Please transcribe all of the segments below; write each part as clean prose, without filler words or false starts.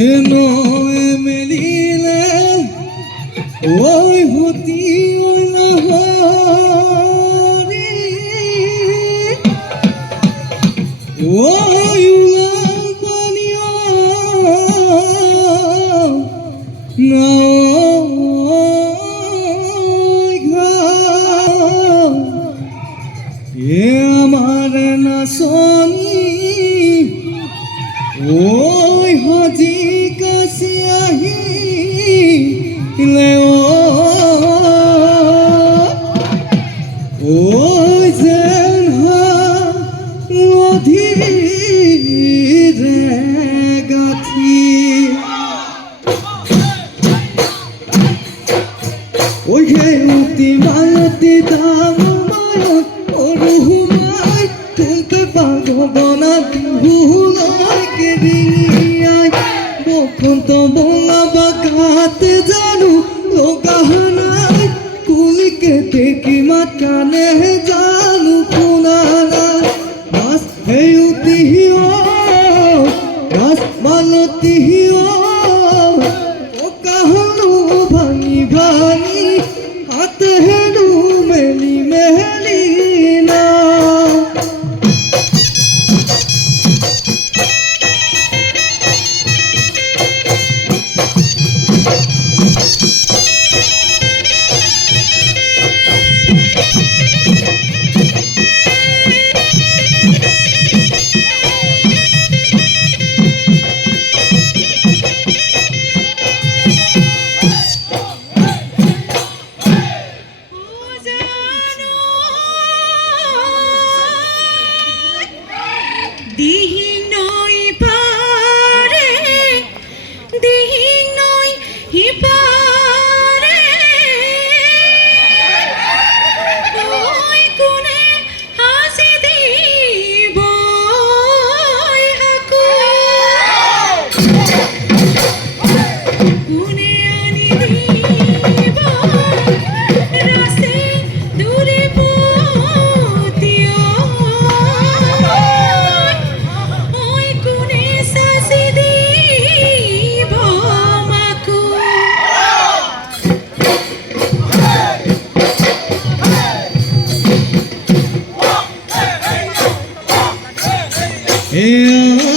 এনো মেলিলে ওই হতি ওই নহরি ওই উলাল পানিয়া এ আমার নাচনি ওই হজি কাছে আহিলে ওই যেন অধীরে গাথি ওই ঘেউতি মালতি দাম মালত অরুহুমাই তুলতে পাগবনা বিহুলায় কেরিয়াই বসন্ত বলা বাগাতে জানু লোকাহানাই কুলিকে দেখি মাকানে জানু কুনানা বাস হেউতি হিও বাস মালতি হিও ও কাহানু ভাঙি ভাঙি হাত হেনু মেলি মেলি না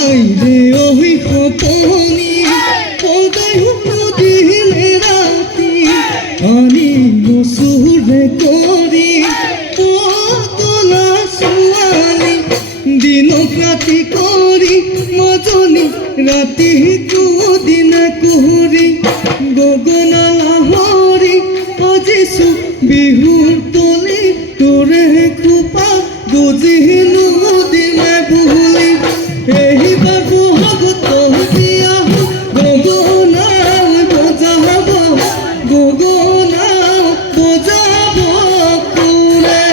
আইরে ওই খপনি পদাই হুনো দিলে রাতি আনি নসুরে করি পতলা সুয়ালি দিন রাতি করি মজনি রাতি কুদিন কুহুরি গগনা লাহরি অজিসু বিহুর তলি তোরে খুপা গজিনু দিনে ভুলি এই বাবু হগত দিয়া গগনা বজাব গগনা বজাব কুরে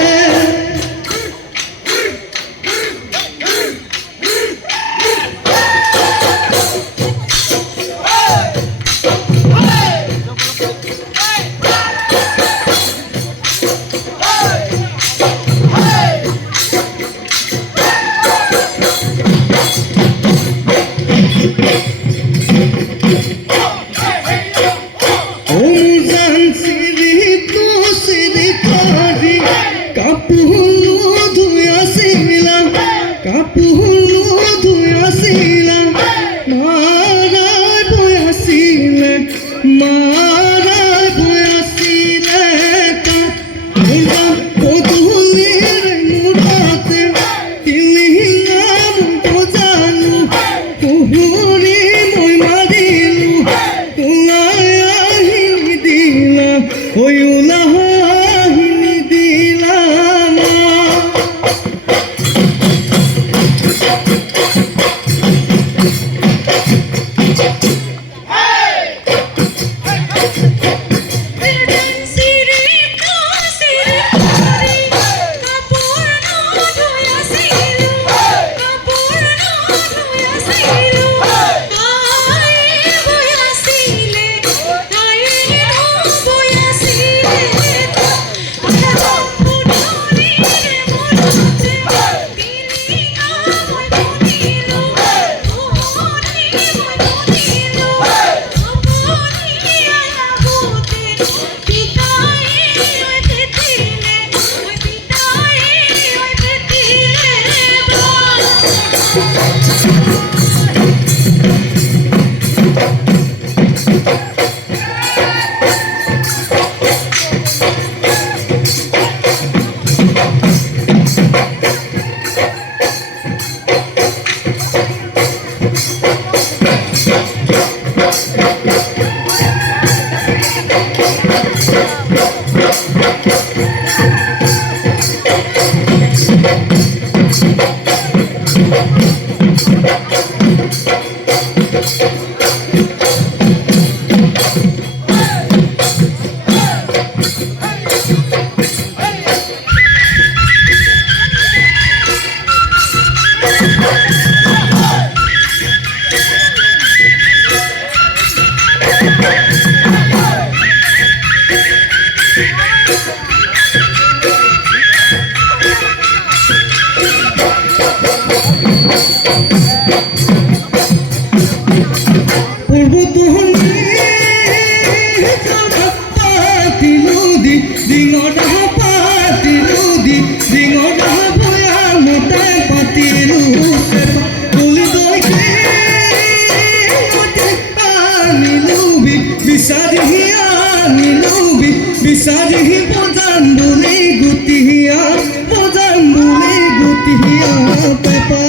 পূর্বতনে পাতি নদী ডিঙৰা পাতি নদী ডিঙৰা ভয়া মোটা পাতি ৰুছে তুলি দৈকে আনিলবি বিচাৰি বজাম বুলি গুটিয়া পাপা